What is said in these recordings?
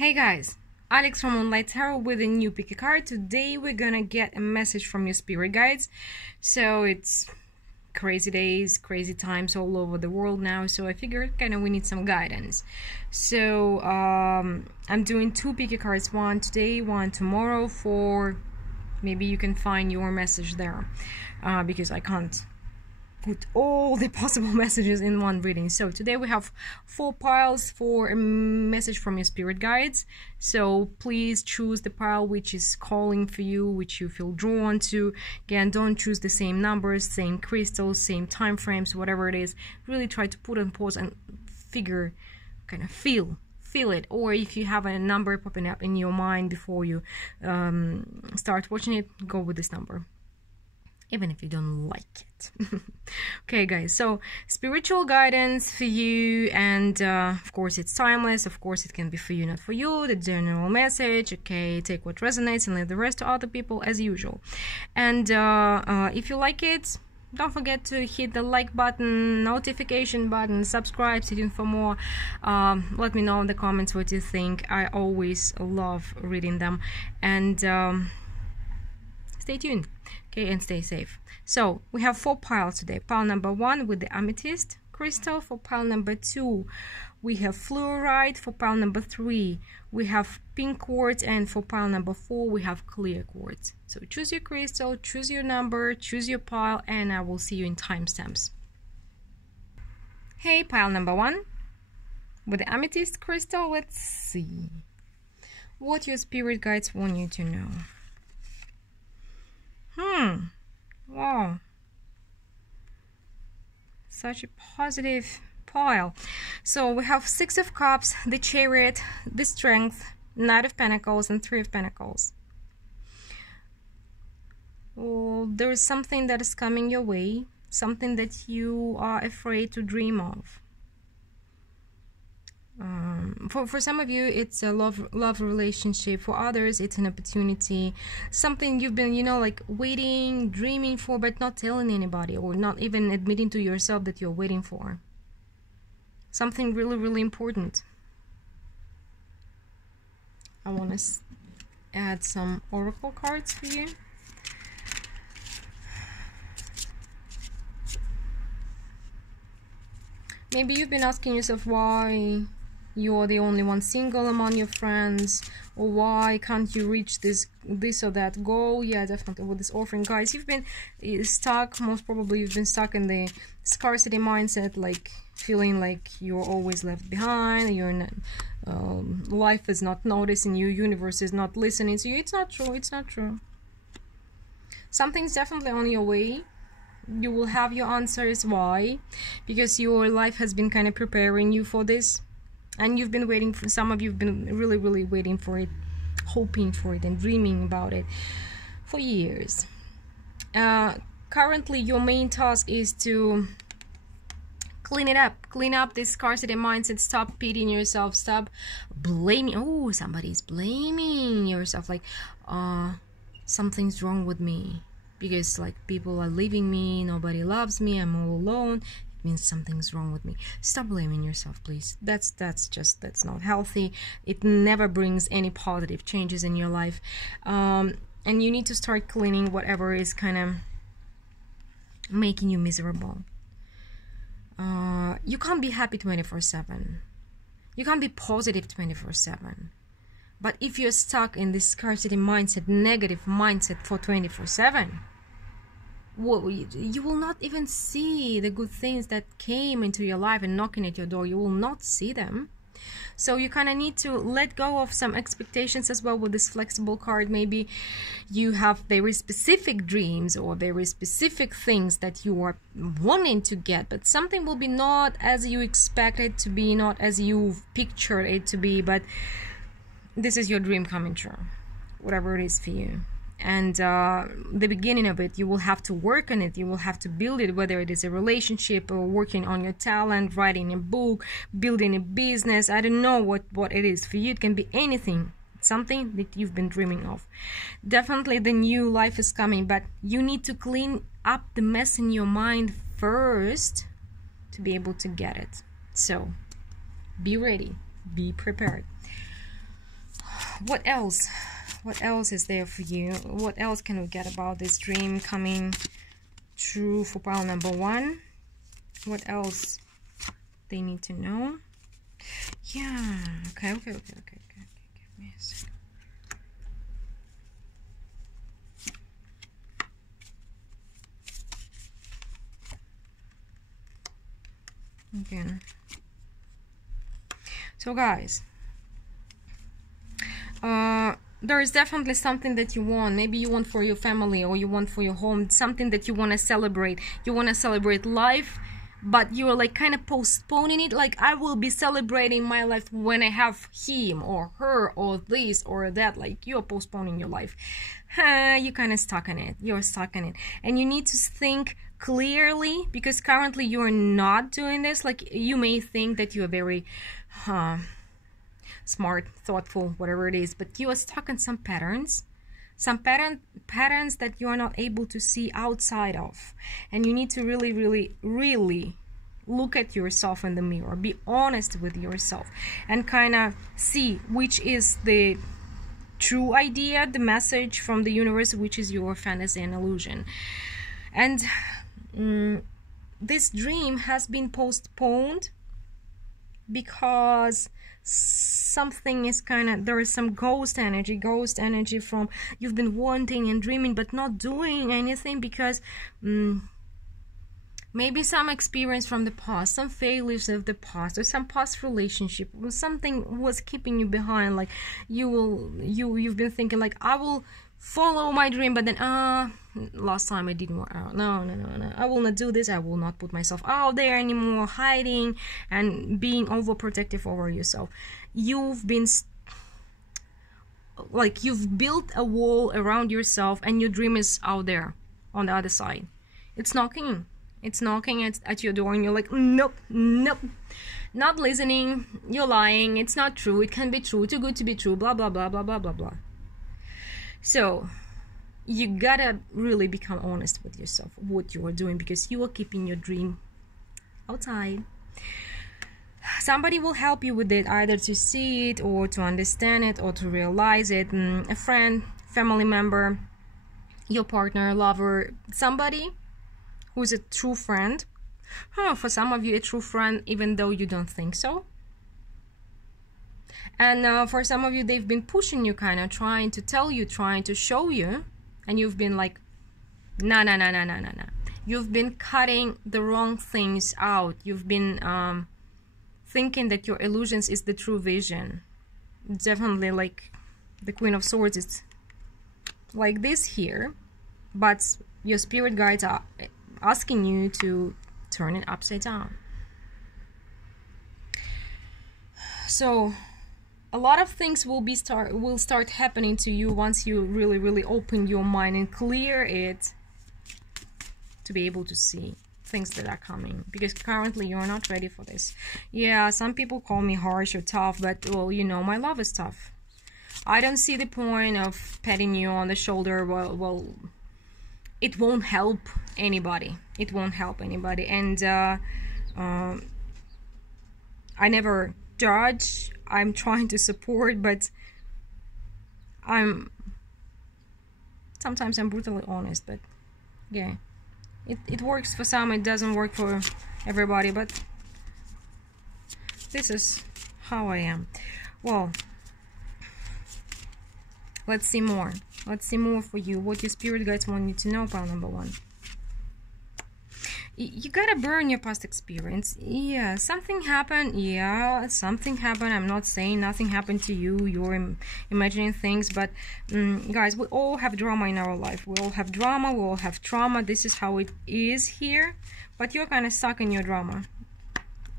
Hey guys, Alex from Untitled Chapter with a new pick a card. Today we're gonna get a message from your spirit guides. So it's crazy days, crazy times all over the world now, so I figured we need some guidance. So I'm doing two pick a cards, one today, one tomorrow, for maybe you can find your message there, because I can't put all the possible messages in one reading. So today we have 4 piles for a message from your spirit guides. So please choose the pile which is calling for you, which you feel drawn to. Again, don't choose the same numbers, same crystals, same time frames, whatever it is. Really try to put on pause and figure, feel it. Or if you have a number popping up in your mind before you start watching it, go with this number, even if you don't like it. Okay guys, so spiritual guidance for you, and of course it's timeless. Of course it can be for you, not for you. The general message, okay, take what resonates and leave the rest to other people as usual. And if you like it, don't forget to hit the like button, notification button, subscribe, stay tuned for more. Let me know in the comments what you think. I always love reading them. And stay tuned, okay, and stay safe. So we have 4 piles today. Pile number 1 with the amethyst crystal. For pile number 2 we have fluorite. For pile number 3 we have pink quartz, and for pile number 4 we have clear quartz. So choose your crystal, choose your number, choose your pile, and I will see you in timestamps. Hey, pile number 1 with the amethyst crystal. Let's see what your spirit guides want you to know. Wow, such a positive pile. So we have 6 of Cups, the Chariot, the Strength, Knight of Pentacles, and 3 of Pentacles. Well, there is something that is coming your way, something that you are afraid to dream of. For some of you it's a love relationship. For others it's an opportunity, something you've been like waiting, dreaming for, but not telling anybody, or not even admitting to yourself that you're waiting for something really important. I want to add some oracle cards for you. Maybe you've been asking yourself why you're the only one single among your friends, or why can't you reach this or that goal. Yeah, definitely with this offering, guys, you've been stuck. Most probably you've been stuck in the scarcity mindset, like feeling like you're always left behind, you're not, life is not noticing you, universe is not listening to you. It's not true, it's not true. Something's definitely on your way. You will have your answers. Why? Because your life has been preparing you for this, and you've been waiting for, some of you have been really waiting for it, hoping for it, and dreaming about it for years. Currently your main task is to clean up this scarcity mindset. Stop pitying yourself, stop blaming. Oh, somebody's blaming yourself, like something's wrong with me, because people are leaving me, nobody loves me, I'm all alone. It means something's wrong with me. Stop blaming yourself, please. That's not healthy. It never brings any positive changes in your life. And you need to start cleaning whatever is making you miserable. You can't be happy 24/7. You can't be positive 24/7. But if you're stuck in this scarcity mindset, negative mindset for 24/7, you will not even see the good things that came into your life and knocking at your door. You will not see them. So you need to let go of some expectations as well with this flexible card. Maybe you have very specific dreams or very specific things that you are wanting to get, but something will be not as you expect it to be, not as you pictured it to be, but this is your dream coming true, whatever it is for you. And the beginning of it, you will have to work on it, you will have to build it, whether it is a relationship or working on your talent, writing a book, building a business. I don't know what it is for you. It can be anything, something that you've been dreaming of. Definitely the new life is coming, but you need to clean up the mess in your mind first to be able to get it. So be ready, be prepared. What else? What else is there for you? What else can we get about this dream coming true for pile number 1? What else they need to know? Yeah. Okay. Give me a second. Again. So guys, there is definitely something that you want. Maybe you want for your family, or you want for your home, something that you want to celebrate. You want to celebrate life, but you're like kind of postponing it. Like, I will be celebrating my life when I have him or her or this or that. Like, you're postponing your life. You're kind of stuck in it. You're stuck in it. And you need to think clearly, because currently you're not doing this. Like, you may think that you're very smart, thoughtful, whatever it is, but you are stuck in some patterns. Some patterns that you are not able to see outside of. And you need to really look at yourself in the mirror. Be honest with yourself. And kind of see which is the true idea, the message from the universe, which is your fantasy and illusion. And this dream has been postponed because something is there is some ghost energy from you've been wanting and dreaming but not doing anything, because maybe some experience from the past, some failures of the past, or some past relationship, or something was keeping you behind. Like, you've been thinking like, I will follow my dream, but then last time I didn't work out. No, I will not do this. I will not put myself out there anymore, hiding and being overprotective over yourself. You've been you've built a wall around yourself, and your dream is out there on the other side. It's knocking at your door, and you're like, nope, not listening. You're lying. It's not true. It can be true. Too good to be true. Blah blah blah blah blah blah blah. So you gotta really become honest with yourself, what you are doing, because you are keeping your dream outside. Somebody will help you with it, either to see it or to understand it or to realize it. A friend, family member, your partner, lover, somebody who's a true friend. For some of you, a true friend, even though you don't think so. And for some of you, they've been pushing you, kind of trying to tell you, trying to show you, and you've been like, no. You've been cutting the wrong things out. You've been thinking that your illusions is the true vision. Definitely, like the Queen of Swords is like this here, but your spirit guides are asking you to turn it upside down. So a lot of things will start happening to you once you really open your mind and clear it to be able to see things that are coming, because currently you're not ready for this. Yeah, some people call me harsh or tough, but well, you know, my love is tough. I don't see the point of patting you on the shoulder. Well, it won't help anybody. It won't help anybody. And I never judge. I'm trying to support, but sometimes I'm brutally honest. But yeah, it works for some, it doesn't work for everybody, but this is how I am. Well, let's see more. Let's see more for you, what your spirit guides want you to know. Pile number 1. You gotta burn your past experience. Yeah, something happened. Yeah, something happened. I'm not saying nothing happened to you. You're imagining things, but guys, we all have drama in our life. We all have drama. We all have trauma. This is how it is here. But you're kind of stuck in your drama.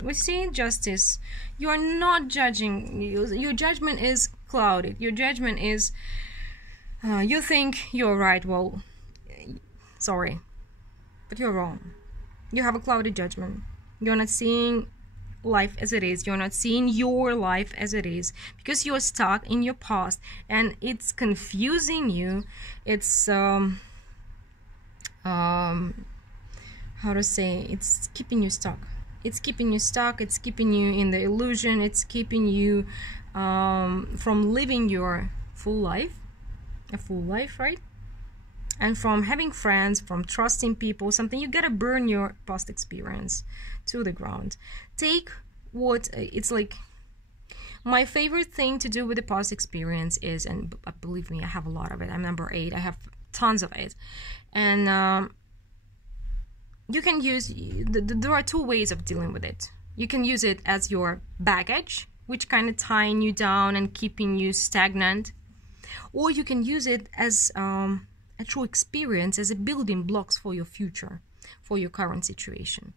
We see justice. You are not judging. Your judgment is clouded. Your judgment is, you think you're right. Well, sorry, but you're wrong. You have a clouded judgment. You're not seeing life as it is. You're not seeing your life as it is, because you're stuck in your past, and it's confusing you. It's how to say, it's keeping you stuck. It's keeping you stuck, it's keeping you in the illusion, it's keeping you from living your full life, a full life, right? And from having friends, from trusting people, something. You gotta burn your past experience to the ground. Take what, it's like, my favorite thing to do with the past experience is, and believe me, I have a lot of it. I'm number 8. I have tons of it. And you can use, there are 2 ways of dealing with it. You can use it as your baggage, which kind of tying you down and keeping you stagnant. Or you can use it as a true experience, as a building blocks for your future, for your current situation.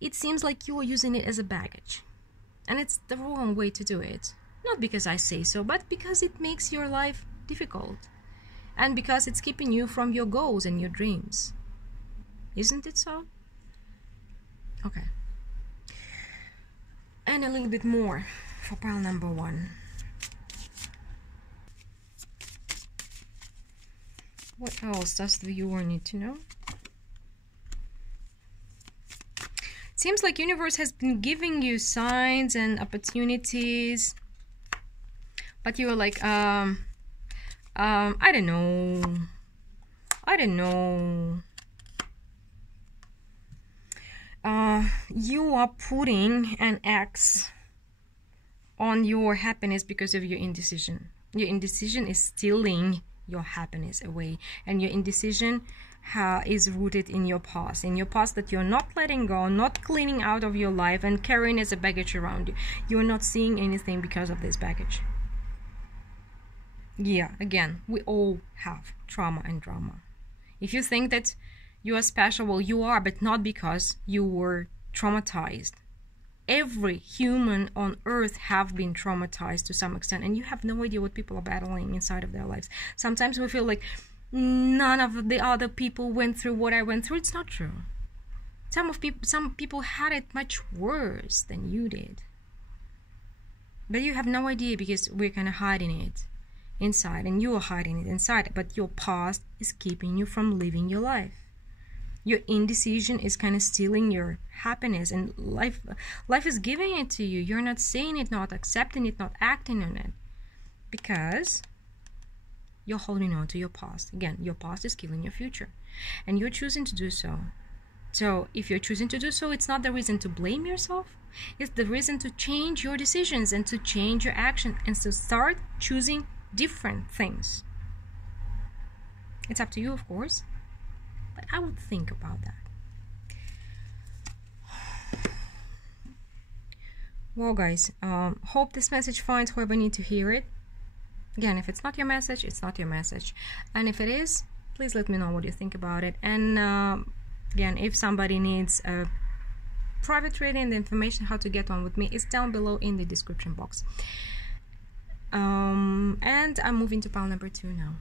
It seems like you are using it as a baggage. And it's the wrong way to do it. Not because I say so, but because it makes your life difficult. And because it's keeping you from your goals and your dreams. Isn't it so? Okay. And a little bit more for pile number 1. What else does the viewer need to know? Seems like universe has been giving you signs and opportunities, but you're like, I don't know. You are putting an X on your happiness because of your indecision. Your indecision is stealing your happiness away, and your indecision is rooted in your past that you're not letting go, not cleaning out of your life and carrying as a baggage around you. You're not seeing anything because of this baggage. Yeah, again, we all have trauma and drama. If you think that you are special, well, you are, but not because you were traumatized. Every human on earth have been traumatized to some extent, and you have no idea what people are battling inside of their lives. Sometimes we feel like none of the other people went through what I went through. It's not true. Some people had it much worse than you did. But you have no idea because we're kind of hiding it inside, and you are hiding it inside. But your past is keeping you from living your life. Your indecision is kind of stealing your happiness, and life is giving it to you. You're not seeing it, not accepting it, not acting on it, because you're holding on to your past. Again, your past is killing your future, and you're choosing to do so. So if you're choosing to do so, it's not the reason to blame yourself. It's the reason to change your decisions and to change your action and to start choosing different things. It's up to you, of course, but I would think about that. Well, guys, hope this message finds whoever need to hear it. Again, if it's not your message, it's not your message. And if it is, please let me know what you think about it. And again, if somebody needs a private reading, the information how to get on with me is down below in the description box. And I'm moving to pile number 2 now.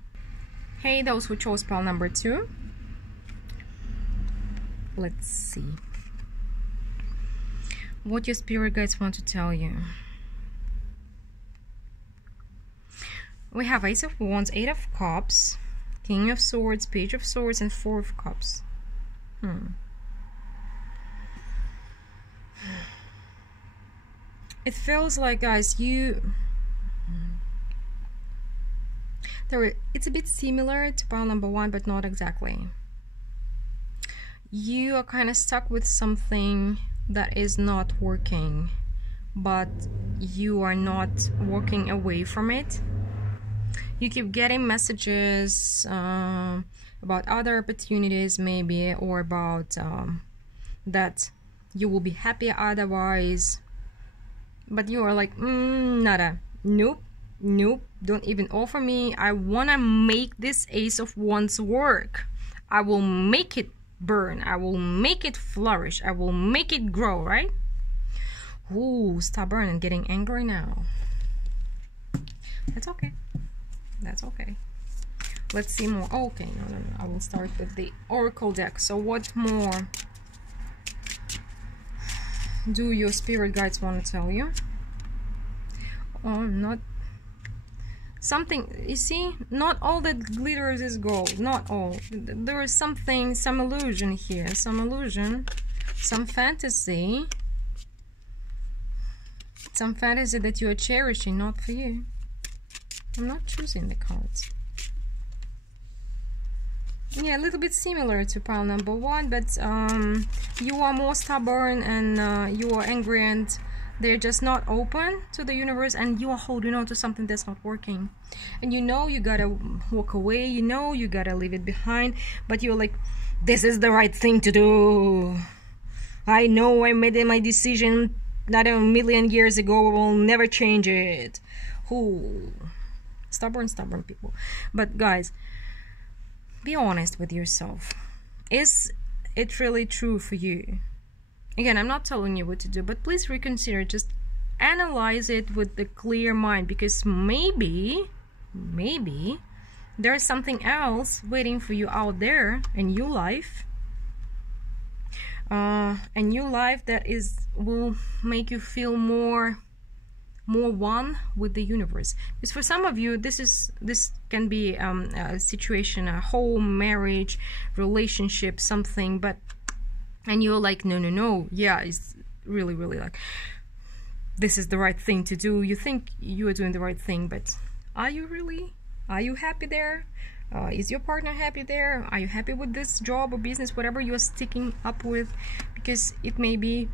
Hey, those who chose pile number 2. Let's see what your spirit guides want to tell you. We have Ace of Wands, 8 of Cups, King of Swords, Page of Swords, and 4 of Cups. It feels like, guys, it's a bit similar to pile number 1, but not exactly. You are kind of stuck with something that is not working, but you are not walking away from it. You keep getting messages about other opportunities, maybe, or about that you will be happier otherwise, but you are like, nada, nope, don't even offer me. I want to make this Ace of Wands work. I will make it burn, I will make it flourish, I will make it grow, right? Ooh, stubborn and getting angry now. That's okay. That's okay. Let's see more. Okay, no. I will start with the Oracle deck. So what more do your spirit guides want to tell you? Oh, not something. You see, not all that glitters is gold. Not all. There is something, some illusion here. Some illusion, some fantasy. Some fantasy that you are cherishing, not for you. I'm not choosing the cards. Yeah, a little bit similar to pile number 1, but you are more stubborn and you are angry and they're just not open to the universe, and you are holding on to something that's not working. And you know you gotta walk away, you know you gotta leave it behind, but you're like, this is the right thing to do. I know I made my decision not a million years ago, I will never change it. Ooh. Stubborn people. But guys, be honest with yourself. Is it really true for you? Again, I'm not telling you what to do, but please reconsider. Just analyze it with a clear mind, because maybe there's something else waiting for you out there, a new life. A new life that will make you feel more one with the universe. Because for some of you, this can be a situation, a home, marriage, relationship, something, and you're like, no, yeah, it's really like, this is the right thing to do. You think you are doing the right thing, but are you really? Are you happy there? Is your partner happy there? Are you happy with this job or business, whatever you're sticking up with? Because it may be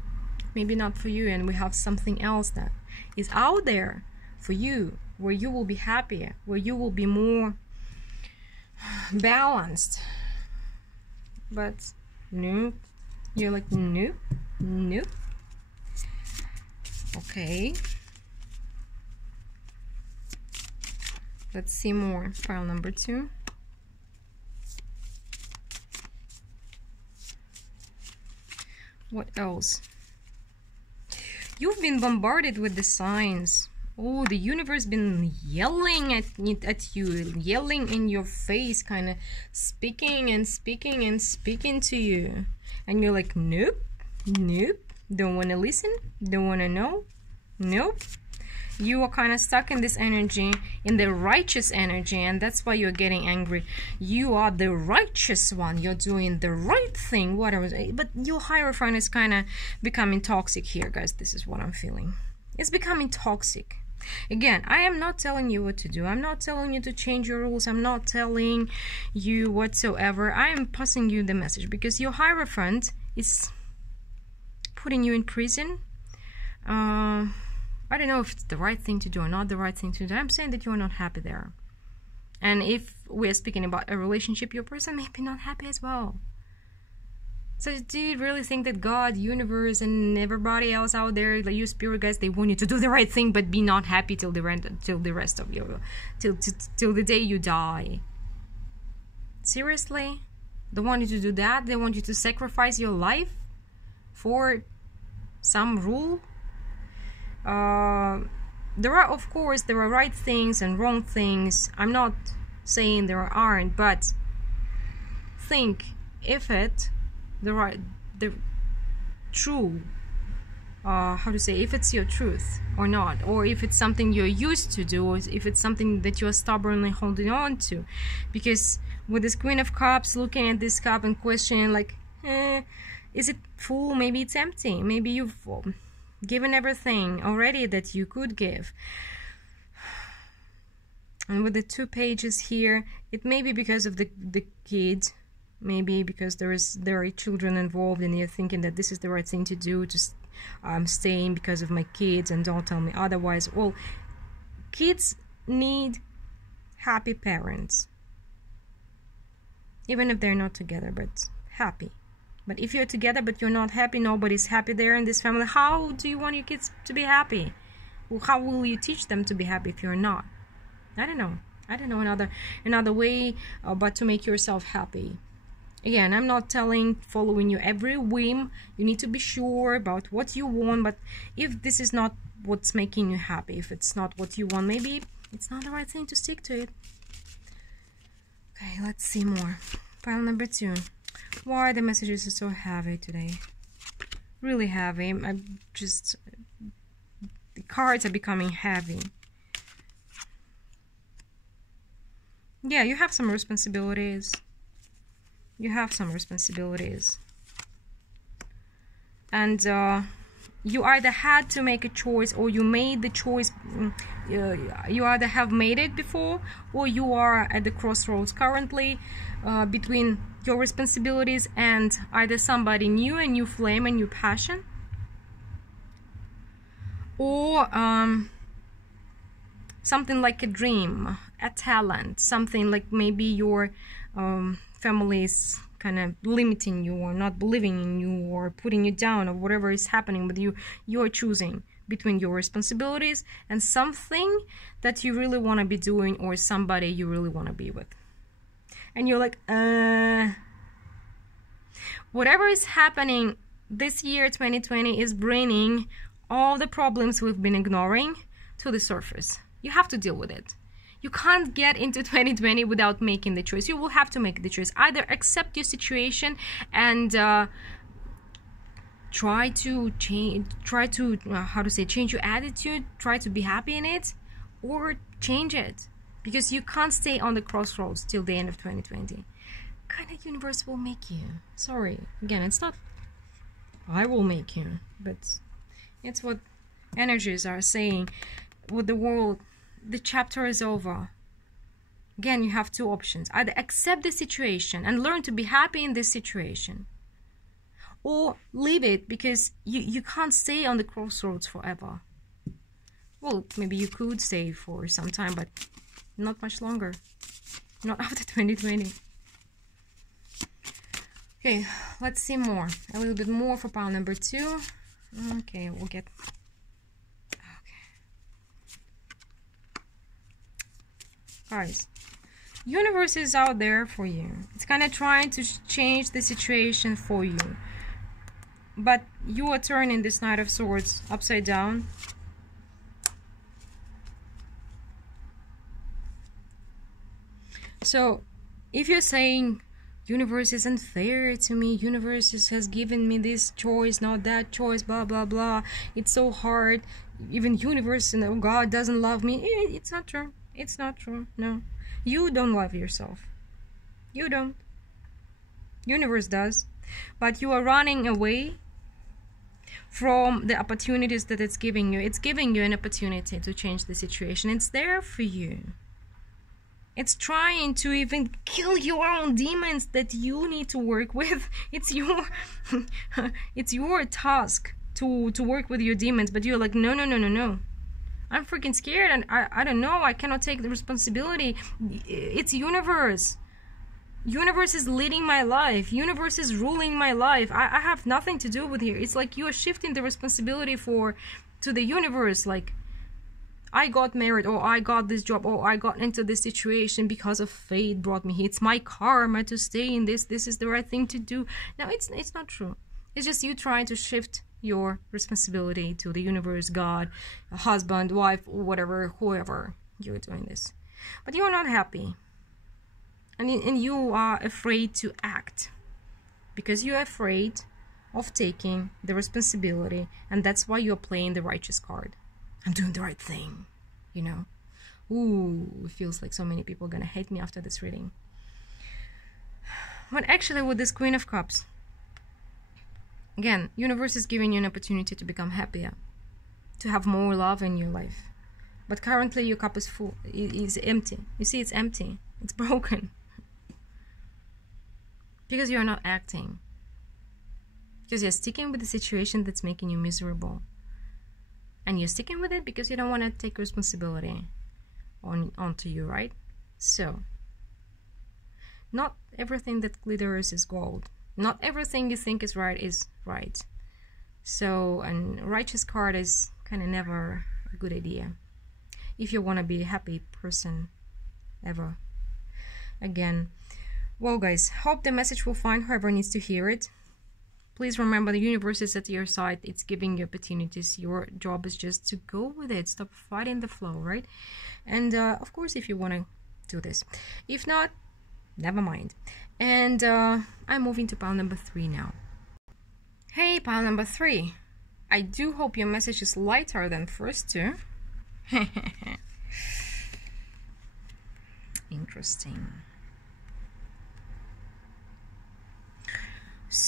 not for you, and we have something else that is out there for you, where you will be happier, where you will be more balanced. But no, you're like, nope. Okay, let's see more. Pile number 2. What else? You've been bombarded with the signs. Oh, the universe been yelling at you, yelling in your face, kind of speaking to you. And you're like, nope, don't want to listen, don't want to know, nope. You are kind of stuck in this energy, in the righteous energy, and that's why you're getting angry. You are the righteous one, you're doing the right thing, whatever. But your Hierophant is kind of becoming toxic here, guys. This is what I'm feeling. It's becoming toxic. Again, I am not telling you what to do. I'm not telling you to change your rules. I'm not telling you whatsoever. I am passing you the message, because your Hierophant is putting you in prison. I don't know if it's the right thing to do or not the right thing to do. I'm saying that you're not happy there. And if we're speaking about a relationship, your person may be not happy as well. So do you really think that God, universe, and everybody else out there, like you spirit guys, they want you to do the right thing but be not happy till the rest of your till the day you die? Seriously? They want you to do that? They want you to sacrifice your life for some rule? There are, of course, there are right things and wrong things. I'm not saying there aren't, but think if it the true how to say, if it's your truth or not, or if it's something you're used to do, or if it's something that you're stubbornly holding on to. Because with this Queen of Cups, looking at this cup and questioning, like, is it full? Maybe it's empty. Maybe you've given everything already that you could give. And with the 2 pages here, it may be because of the kids, maybe because there are children involved, and you're thinking that this is the right thing to do, just I'm staying because of my kids and don't tell me otherwise. Well, kids need happy parents, even if they're not together, but happy. But if you're together but you're not happy, nobody's happy there in this family, how do you want your kids to be happy? How will you teach them to be happy if you're not? I don't know another way but to make yourself happy. Again, I'm not following you every whim. You need to be sure about what you want, but if this is not what's making you happy, if it's not what you want, maybe it's not the right thing to stick to it. Okay, let's see more. File number 2. Why the messages are so heavy today? Really heavy. The cards are becoming heavy. Yeah, you have some responsibilities. And You either had to make a choice, or you made the choice. You either have made it before, or you are at the crossroads currently between your responsibilities and either somebody new, a new flame, a new passion, or something like a dream, a talent, something like maybe your family is kind of limiting you or not believing in you or putting you down, or whatever is happening with you. You are choosing between your responsibilities and something that you really want to be doing, or somebody you really want to be with. And you're like, whatever is happening this year, 2020, is bringing all the problems we've been ignoring to the surface. You have to deal with it. You can't get into 2020 without making the choice. You will have to make the choice. Either accept your situation and try to change your attitude, try to be happy in it, or change it. Because you can't stay on the crossroads till the end of 2020. Kind of universe will make you. Sorry. Again, it's not I will make you, but it's what energies are saying. With the world, the chapter is over. Again, you have two options. Either accept the situation and learn to be happy in this situation, or leave it, because you can't stay on the crossroads forever. Well, maybe you could stay for some time, but not much longer. Not after 2020. Okay, let's see more. A little bit more for pile number 2. Okay, we'll get... Guys, universe is out there for you. It's kind of trying to change the situation for you, but you are turning this Knight of Swords upside down. So if you're saying universe is unfair to me, universe has given me this choice, not that choice, blah blah blah, it's so hard, even universe and God doesn't love me, it's not true. It's not true. No. You don't love yourself. You don't. Universe does. But you are running away from the opportunities that it's giving you. It's giving you an opportunity to change the situation. It's there for you. It's trying to even kill your own demons that you need to work with. It's your it's your task to work with your demons, but you're like, no, no, no, no, no. I'm freaking scared, and I don't know, I cannot take the responsibility. It's universe. Universe is leading my life. Universe is ruling my life. I have nothing to do with here. It's like you are shifting the responsibility to the universe. Like, I got married, or I got this job, or I got into this situation because of fate brought me here. It's my karma to stay in this. This is the right thing to do. No, it's not true. It's just you trying to shift your responsibility to the universe, God, husband, wife, whatever, whoever you're doing this. But you're not happy. And you are afraid to act. Because you're afraid of taking the responsibility. And that's why you're playing the righteous card. I'm doing the right thing, you know. Ooh, it feels like so many people are gonna hate me after this reading. But actually, with this Queen of Cups, again, universe is giving you an opportunity to become happier, to have more love in your life. But currently your cup is full, is empty. You see, it's empty. It's broken. Because you're not acting. Because you're sticking with the situation that's making you miserable. And you're sticking with it because you don't want to take responsibility onto you, right? So, not everything that glitters is gold. Not everything you think is right. So, a righteous card is kind of never a good idea if you want to be a happy person ever. Again, well guys, hope the message will find whoever needs to hear it. Please remember, the universe is at your side. It's giving you opportunities. Your job is just to go with it. Stop fighting the flow, right? And of course, if you want to do this. If not, never mind. And I'm moving to pile number 3 now. Hey, pile number 3. I do hope your message is lighter than first 2. Interesting.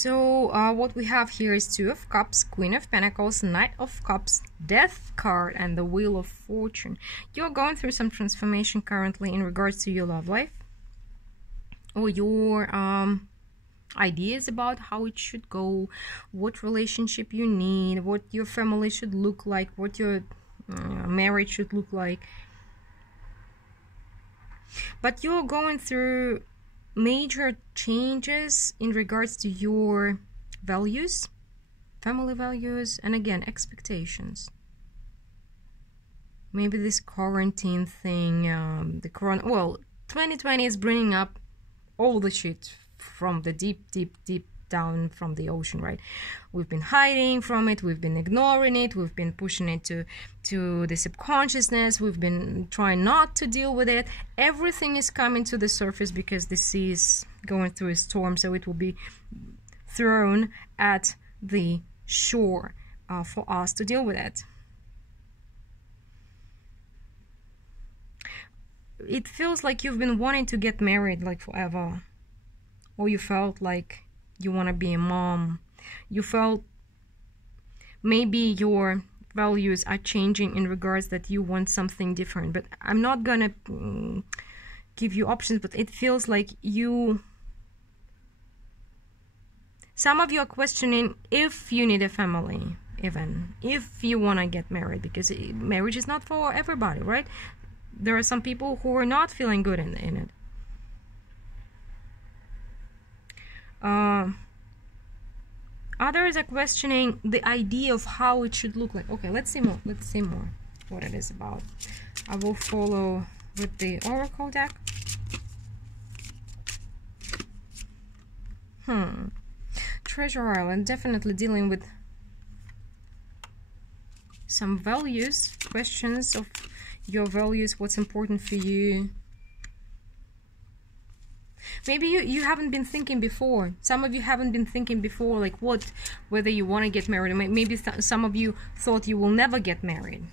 So what we have here is Two of Cups, Queen of Pentacles, Knight of Cups, Death card, and the Wheel of Fortune. You're going through some transformation currently in regards to your love life, or your ideas about how it should go, what relationship you need, what your family should look like, what your marriage should look like. But you're going through major changes in regards to your values, family values, and again, expectations. Maybe this quarantine thing, the corona, well, 2020 is bringing up all the shit from the deep down from the ocean, right? We've been hiding from it, we've been ignoring it, we've been pushing it to the subconsciousness, we've been trying not to deal with it. Everything is coming to the surface because the sea is going through a storm, so it will be thrown at the shore for us to deal with it. It feels like you've been wanting to get married like forever, or you felt like you want to be a mom. You felt maybe your values are changing in regards that you want something different. But I'm not gonna give you options, but it feels like some of you are questioning if you need a family, even if you want to get married, because marriage is not for everybody, right? There are some people who are not feeling good in it. Others are questioning the idea of how it should look like. Okay, let's see more. Let's see more what it is about. I will follow with the Oracle deck. Treasure Island, definitely dealing with some values, questions of your values, what's important for you. Maybe you haven't been thinking before. Some of you haven't been thinking before, like whether you want to get married. Maybe some of you thought you will never get married.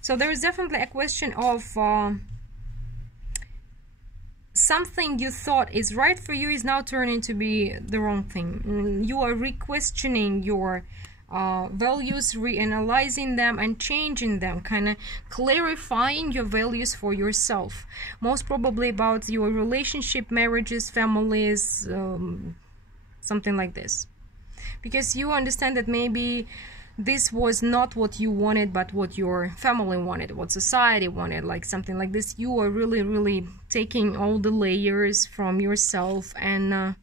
So there is definitely a question of something you thought is right for you is now turning to be the wrong thing. You are re-questioning your values, reanalyzing them and changing them, kind of clarifying your values for yourself, most probably about your relationship, marriages, families, something like this, because you understand that maybe this was not what you wanted, but what your family wanted, what society wanted, like something like this. You are really taking all the layers from yourself and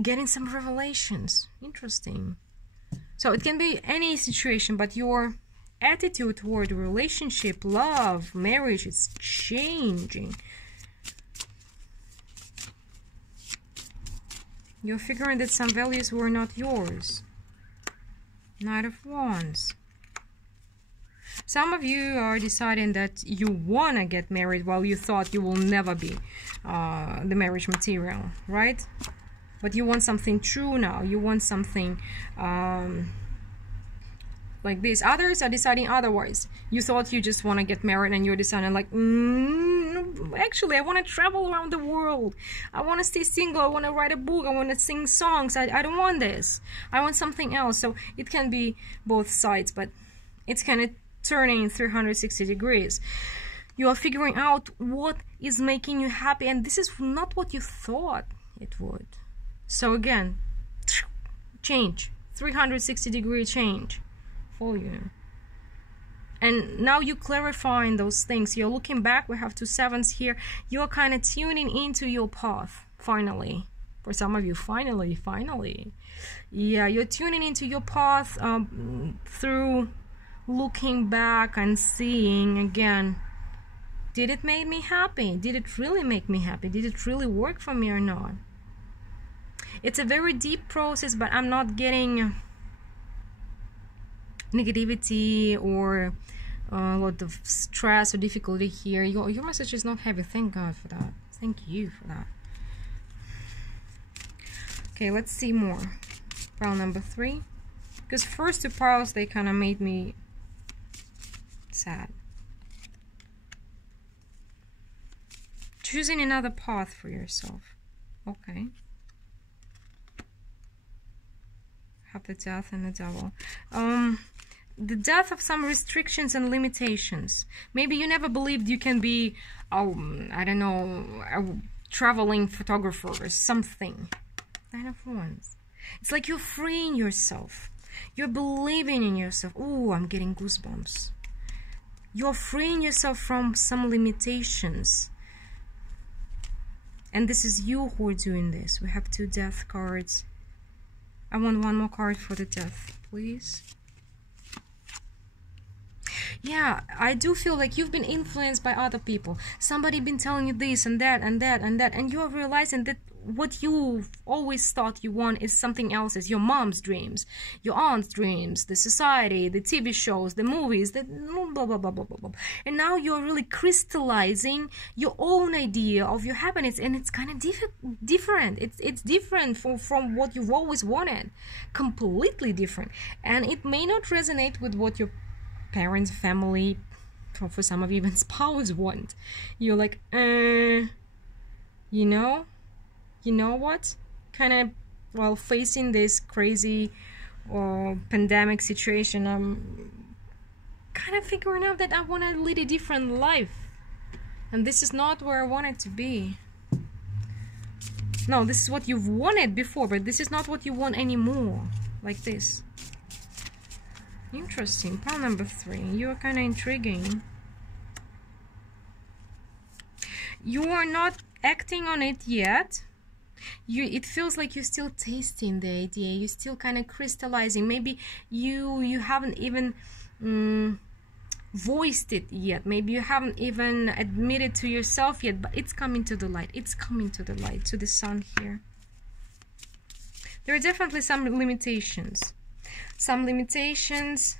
getting some revelations. Interesting. So it can be any situation, but your attitude toward relationship, love, marriage is changing. You're figuring that some values were not yours. Knight of Wands. Some of you are deciding that you want to get married while you thought you will never be the marriage material, right? But you want something true now. You want something like this. Others are deciding otherwise. You thought you just want to get married and you're deciding like, actually, I want to travel around the world. I want to stay single. I want to write a book. I want to sing songs. I don't want this. I want something else. So it can be both sides, but it's kind of turning 360 degrees. You are figuring out what is making you happy, and this is not what you thought it would. So again, change, 360-degree change for you. And now you're clarifying those things. You're looking back. We have 2 sevens here. You're kind of tuning into your path, finally. For some of you, finally. Yeah, you're tuning into your path through looking back and seeing again, did it make me happy? Did it really make me happy? Did it really work for me or not? It's a very deep process, but I'm not getting negativity or a lot of stress or difficulty here. Your message is not heavy. Thank God for that. Thank you for that. Okay, let's see more. Pile number 3. Because first 2 piles, they kind of made me sad. Choosing another path for yourself. Okay. have the Death and the Devil. The death of some restrictions and limitations. Maybe you never believed you can be, I don't know, a traveling photographer or something. Nine of Wands. It's like you're freeing yourself. You're believing in yourself. Oh, I'm getting goosebumps. You're freeing yourself from some limitations. And this is you who are doing this. We have 2 Death cards. I want one more card for the Death, please. Yeah, I do feel like you've been influenced by other people. Somebody been telling you this and that and that and that, and you're realizing that what you always thought you want is something else. Is your mom's dreams, your aunt's dreams, the society, the TV shows, the movies, the blah blah blah blah blah blah. And now you're really crystallizing your own idea of your happiness, and it's kind of different. It's different from what you've always wanted, completely different, and it may not resonate with what your parents, family, or for some of you even spouse want. You're like, you know what? Kind of, while facing this crazy pandemic situation, I'm kind of figuring out that I want to lead a different life, and this is not where I want it to be. No, this is what you've wanted before, but this is not what you want anymore. Like this. Interesting. Pile number 3. You are kind of intriguing. You are not acting on it yet. It feels like you're still tasting the idea. You're still kind of crystallizing. Maybe you haven't even voiced it yet. Maybe you haven't even admitted to yourself yet, but it's coming to the light. It's coming to the light, to the sun here. There are definitely some limitations. Some limitations.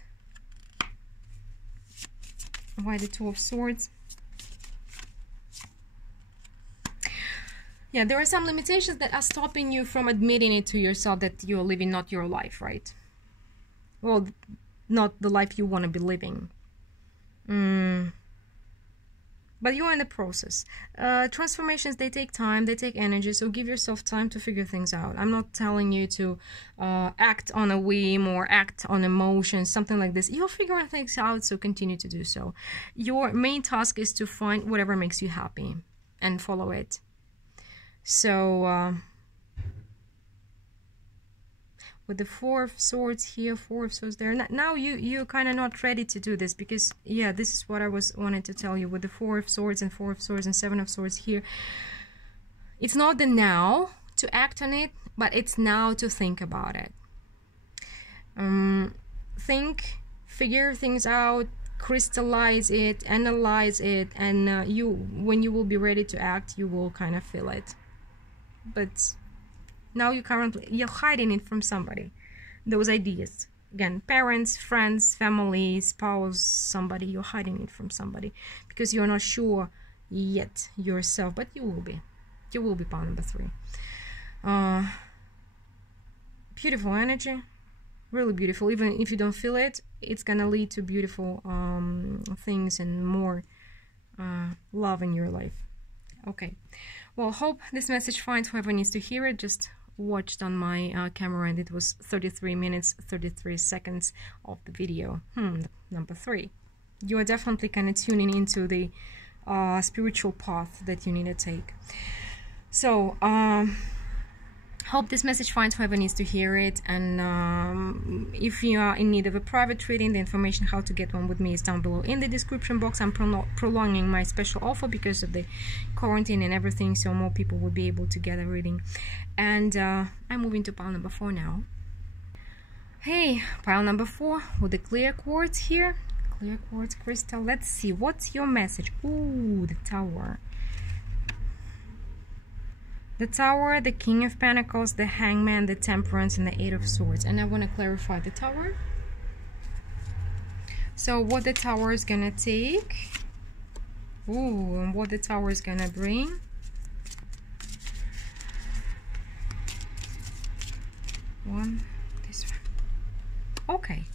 Why the 2 of Swords? Yeah, there are some limitations that are stopping you from admitting it to yourself that you're living not your life, right? Well, not the life you want to be living. But you're in the process. Transformations, they take time, they take energy, so give yourself time to figure things out. I'm not telling you to act on a whim or act on emotions, something like this. You're figuring things out, so continue to do so. Your main task is to find whatever makes you happy and follow it. So, with the 4 of Swords here, 4 of Swords there. Now you're kind of not ready to do this, because, yeah, this is what I wanted to tell you. With the 4 of Swords and 4 of Swords and 7 of Swords here, it's not the now to act on it, but it's now to think about it. Think, figure things out, crystallize it, analyze it, and when you will be ready to act, you will kind of feel it. But now you're hiding it from somebody. Those ideas. Again, parents, friends, family, spouse, somebody. You're hiding it from somebody because you're not sure yet yourself, but you will be. You will be pile number 3. Beautiful energy. Really beautiful. Even if you don't feel it, it's gonna lead to beautiful things and more love in your life. Okay. Well, hope this message finds whoever needs to hear it. Just watched on my camera, and it was 33 minutes 33 seconds of the video. Number 3. You are definitely kind of tuning into the spiritual path that you need to take. So hope this message finds whoever needs to hear it, and if you are in need of a private reading, the information how to get one with me is down below in the description box. I'm prolonging my special offer because of the quarantine and everything, so more people will be able to get a reading. And I'm moving to pile number 4 now. Hey, pile number 4 with the clear quartz here, clear quartz crystal. Let's see, what's your message? Ooh, the Tower. The Tower, the King of Pentacles, the Hangman, the Temperance, and the 8 of Swords. And I want to clarify the Tower. So what the Tower is gonna take. Ooh, and what the Tower is gonna bring. This one. Okay.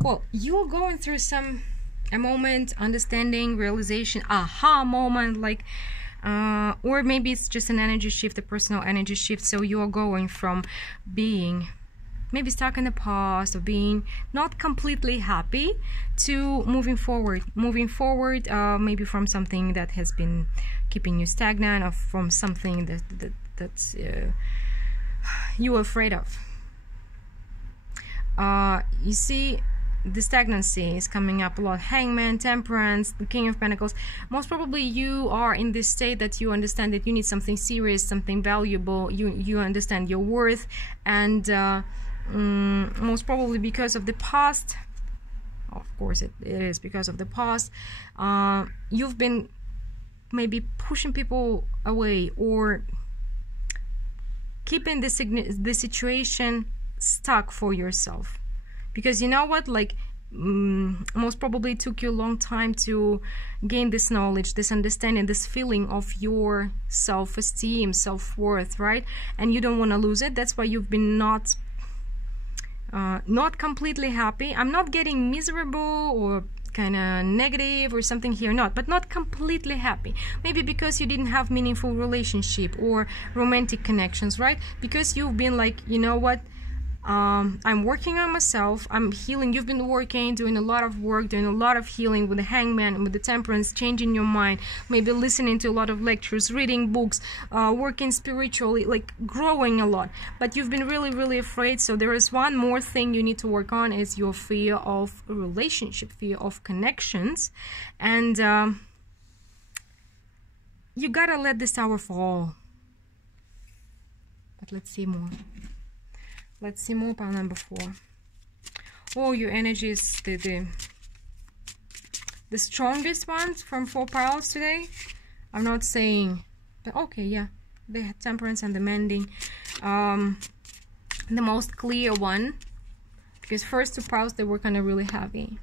Well, you're going through a moment, understanding, realization, aha moment, like, or maybe it's just an energy shift, a personal energy shift. So you are going from being maybe stuck in the past, or being not completely happy, to moving forward, maybe from something that has been keeping you stagnant, or from something that's you're afraid of. You see, the stagnancy is coming up a lot. Hangman, Temperance, the King of Pentacles. Most probably you are in this state that you understand that you need something serious, something valuable. You understand your worth, and most probably because of the past. Of course it is because of the past. You've been maybe pushing people away, or keeping the situation stuck for yourself, because you know what, like, most probably it took you a long time to gain this knowledge, this understanding, this feeling of your self-esteem, self-worth, right? And you don't want to lose it. That's why you've been not completely happy. I'm not getting miserable or kind of negative or something here, but not completely happy. Maybe because you didn't have meaningful relationship or romantic connections, right? Because you've been like, you know what, I'm working on myself, I'm healing. You've been working, doing a lot of work, doing a lot of healing with the Hangman and with the Temperance, changing your mind, maybe listening to a lot of lectures, reading books, working spiritually, like growing a lot. But you've been really, really afraid. So there is one more thing you need to work on, is your fear of a relationship, fear of connections. And you gotta let this tower fall. But let's see more. Let's see more, pile number 4. Oh, your energy is the strongest ones from 4 piles today. I'm not saying, but okay, yeah. The Temperance and the Mending. The most clear one. Because first 2 piles, they were kind of really heavy.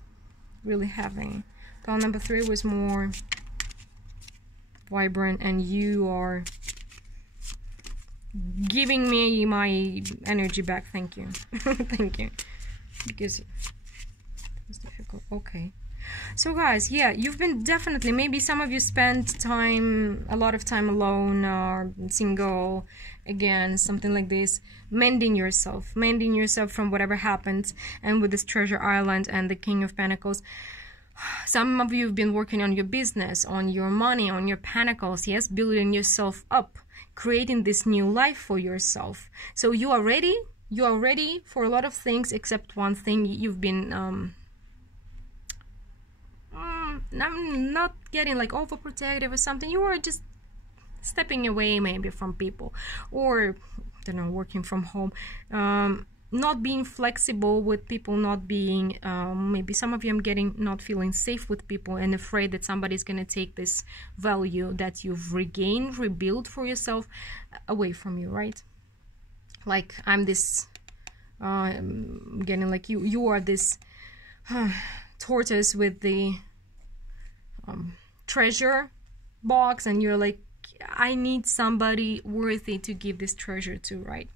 Really heavy. Pile number 3 was more vibrant, and you are giving me my energy back. Thank you. Thank you, because it was difficult. Okay, so guys, yeah, you've been definitely, maybe some of you spent a lot of time alone, or single, again, something like this, mending yourself from whatever happened. And with this Treasure Island and the King of Pentacles, some of you have been working on your business, on your money, on your pentacles, yes, building yourself up, creating this new life for yourself. So you are ready for a lot of things, except one thing. You've been not getting like overprotective or something. You are just stepping away maybe from people, or I don't know, working from home, not being flexible with people, not being maybe some of you, I'm getting, not feeling safe with people, and afraid that somebody's gonna take this value that you've regained, rebuilt for yourself, away from you, right? Like, I'm this getting like you are this tortoise with the treasure box, and you're like, I need somebody worthy to give this treasure to, right?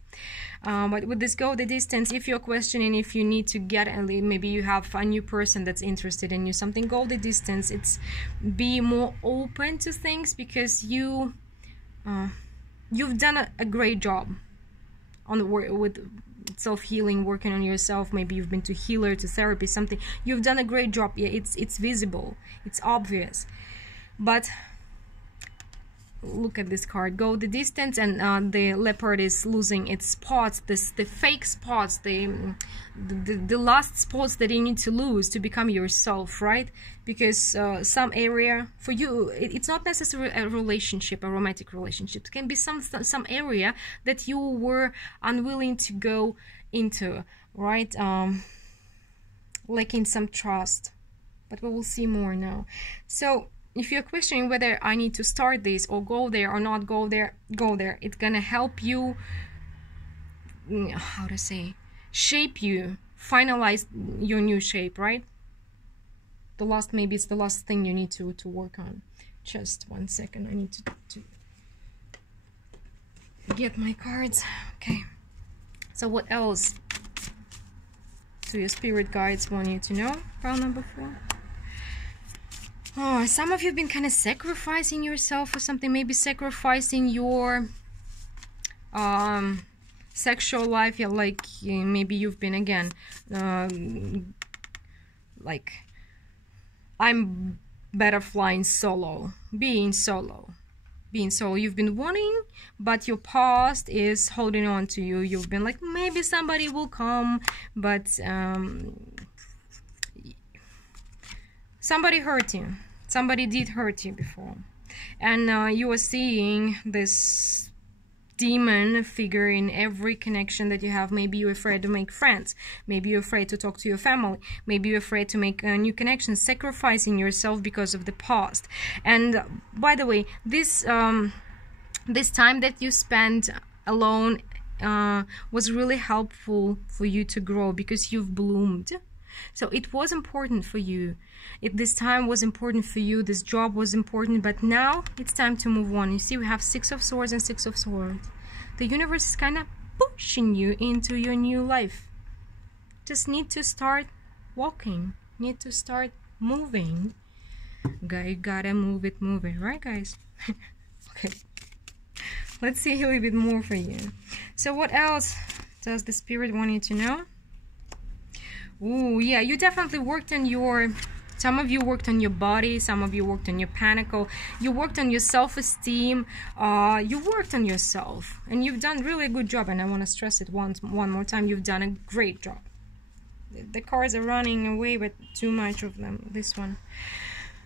But with this go the distance, if you're questioning if you need to get, maybe you have a new person that's interested in you, something, go the distance. It's be more open to things, because you've done a great job on the work with self-healing, working on yourself. Maybe you've been to healer, to therapy, something. You've done a great job. Yeah, it's visible, it's obvious. But look at this card, go the distance, and the leopard is losing its spots, the fake spots, the last spots that you need to lose to become yourself, right? Because some area for you, it's not necessarily a relationship, a romantic relationship. It can be some area that you were unwilling to go into, right? Lacking some trust, but we will see more now. So if you're questioning whether I need to start this or go there or not go there, go there. It's gonna help you, how to say, shape you, finalize your new shape, right? Maybe it's the last thing you need to work on. Just 1 second, I need to get my cards. Okay, so what else do your spirit guides want you to know? Pile number 4. Oh, some of you have been kind of sacrificing yourself or something, maybe sacrificing your sexual life, yeah, like maybe you've been again like, I'm better flying solo, being solo. You've been wanting, but your past is holding on to you. You've been like, maybe somebody will come, but somebody hurt you. Somebody did hurt you before, and you are seeing this demon figure in every connection that you have. Maybe you're afraid to make friends. Maybe you're afraid to talk to your family. Maybe you're afraid to make new connections, sacrificing yourself because of the past. And by the way, this this time that you spent alone was really helpful for you to grow, because you've bloomed. So it was important for you. This time was important for you. This job was important, but now it's time to move on. You see, we have Six of Swords and Six of Swords. The universe is kind of pushing you into your new life. Just need to start walking. Need to start moving. You gotta move it, right, guys? Okay. Let's see a little bit more for you. So what else does the spirit want you to know? Ooh, yeah, you definitely worked on your... Some of you worked on your body, some of you worked on your panicle, you worked on your self-esteem, you worked on yourself, and you've done really a good job, and I want to stress it one more time, you've done a great job. The cards are running away, but too much of them, this one.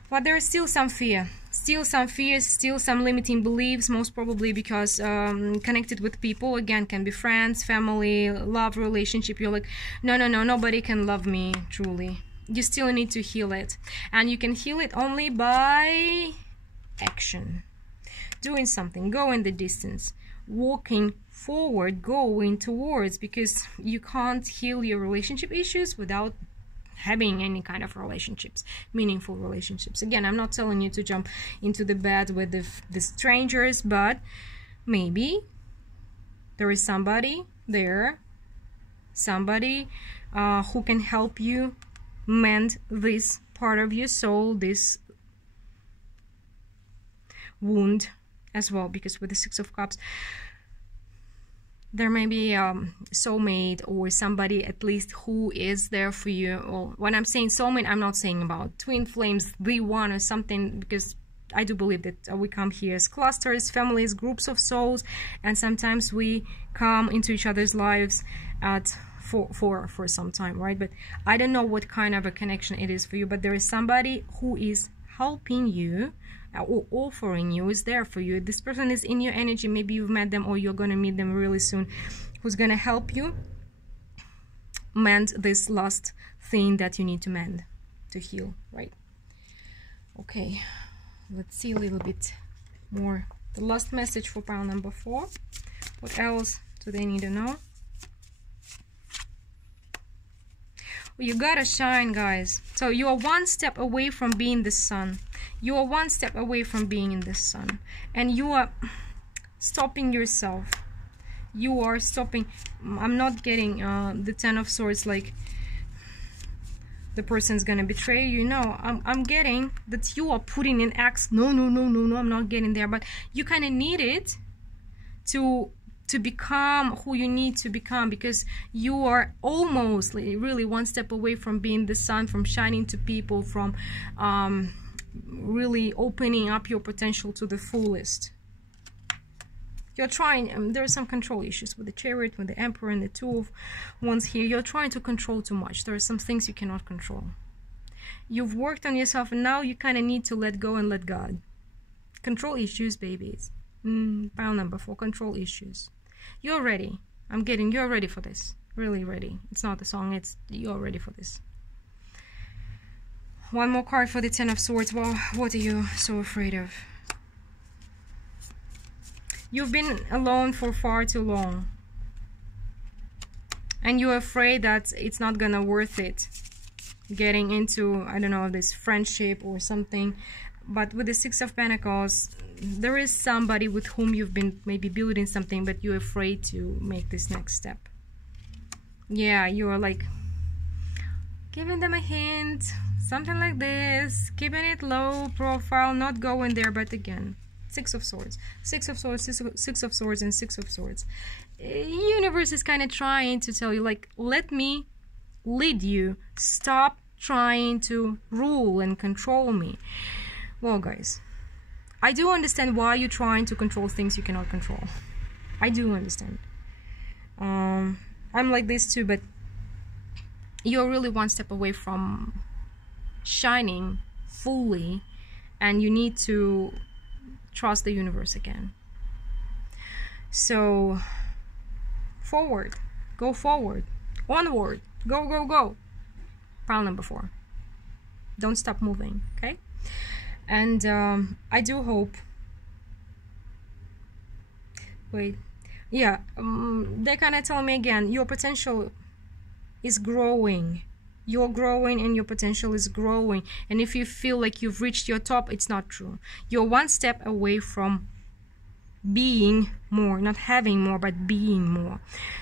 But there is still some fear, still some limiting beliefs, most probably because connected with people, again, can be friends, family, love, relationship. You're like, no, nobody can love me truly. You still need to heal it, and you can heal it only by action, doing something, going the distance, walking forward, going towards, because you can't heal your relationship issues without having any kind of relationships, meaningful relationships. Again, I'm not telling you to jump into the bed with the strangers, but maybe there is somebody there, somebody who can help you mend this part of your soul, this wound as well, because with the Six of Cups, there may be a soulmate or somebody at least who is there for you. Or when I'm saying soulmate, I'm not saying about twin flames, the one or something, because I do believe that we come here as clusters, families, groups of souls, and sometimes we come into each other's lives at for some time, right? But I don't know what kind of a connection it is for you, but there is somebody who is helping you or offering you, is there for you. This person is in your energy. Maybe you've met them or you're going to meet them really soon, who's going to help you mend this last thing that you need to mend, to heal, right? Okay, let's see a little bit more. The last message for pile number 4. What else do they need to know? You gotta shine, guys. So you are one step away from being the sun. You are one step away from being in the sun, and you are stopping yourself. You are stopping. I'm not getting the Ten of Swords, like the person's gonna betray you. No, I'm getting that you are putting in acts. No, I'm not getting there, but you kind of need it to become who you need to become, because you are almost really one step away from being the sun, from shining to people, from really opening up your potential to the fullest. You're trying, there are some control issues with the Chariot, with the Emperor, and the Two of Wands here. You're trying to control too much. There are some things you cannot control. You've worked on yourself, and now you kind of need to let go and let God. Control issues, babies. Pile number 4, control issues. You're ready. I'm getting, you're ready for this. Really ready. It's not a song, it's you're ready for this. One more card for the Ten of Swords. Well, what are you so afraid of? You've been alone for far too long, and you're afraid that it's not gonna worth it getting into, I don't know, this friendship or something. But with the Six of Pentacles, there is somebody with whom you've been maybe building something, but you're afraid to make this next step. Yeah, you're like giving them a hint, something like this, keeping it low profile, not going there. But again, Six of Swords, Six of Swords, Six of Swords, and Six of Swords. universe is kind of trying to tell you, like, let me lead you. Stop trying to rule and control me. Well, guys, I do understand why you're trying to control things you cannot control. I do understand. I'm like this too, but you're really one step away from shining fully, and you need to trust the universe again. So forward, go forward, onward, go, go, go. Pile number 4. Don't stop moving, okay? And I do hope, wait, yeah, they're kind of telling me again, your potential is growing. You're growing and your potential is growing. And if you feel like you've reached your top, it's not true. You're one step away from being more, not having more, but being more.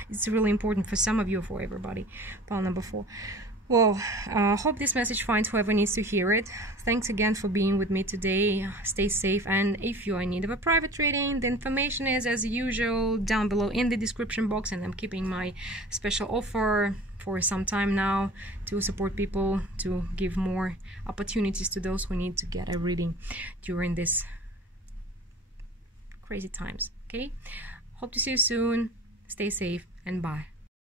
It's really important for some of you, for everybody. Pile number 4. Well, hope this message finds whoever needs to hear it. Thanks again for being with me today. Stay safe, and if you're in need of a private reading, the information is as usual down below in the description box, and I'm keeping my special offer for some time now to support people, to give more opportunities to those who need to get a reading during this crazy times. Okay, hope to see you soon. Stay safe, and bye.